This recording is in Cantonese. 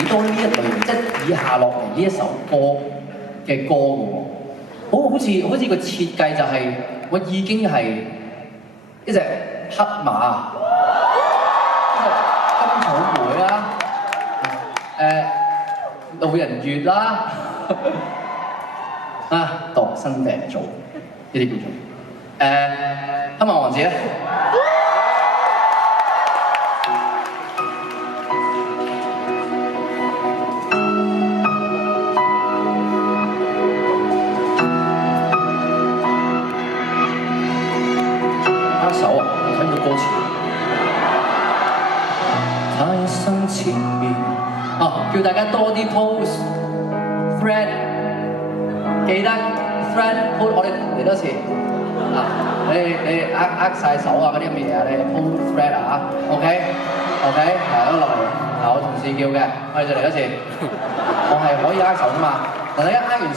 幾多呢一類型，即係以下落嚟呢一首歌嘅歌嘅喎。好似個設計就係、我已經係一隻黑馬，一隻金草莓啦，路人乙啦，度身訂造呢啲叫做黑馬王子咧。前面叫大家多啲 pose，thread 記得 thread pose， 我哋嚟多次你握晒手啊嗰啲咁嘅嘢啊，你 pose thread 啊 ，OK， 係落嚟，我同事叫嘅，我哋就嚟多次，我係可以握手噶嘛，嗱，大家握完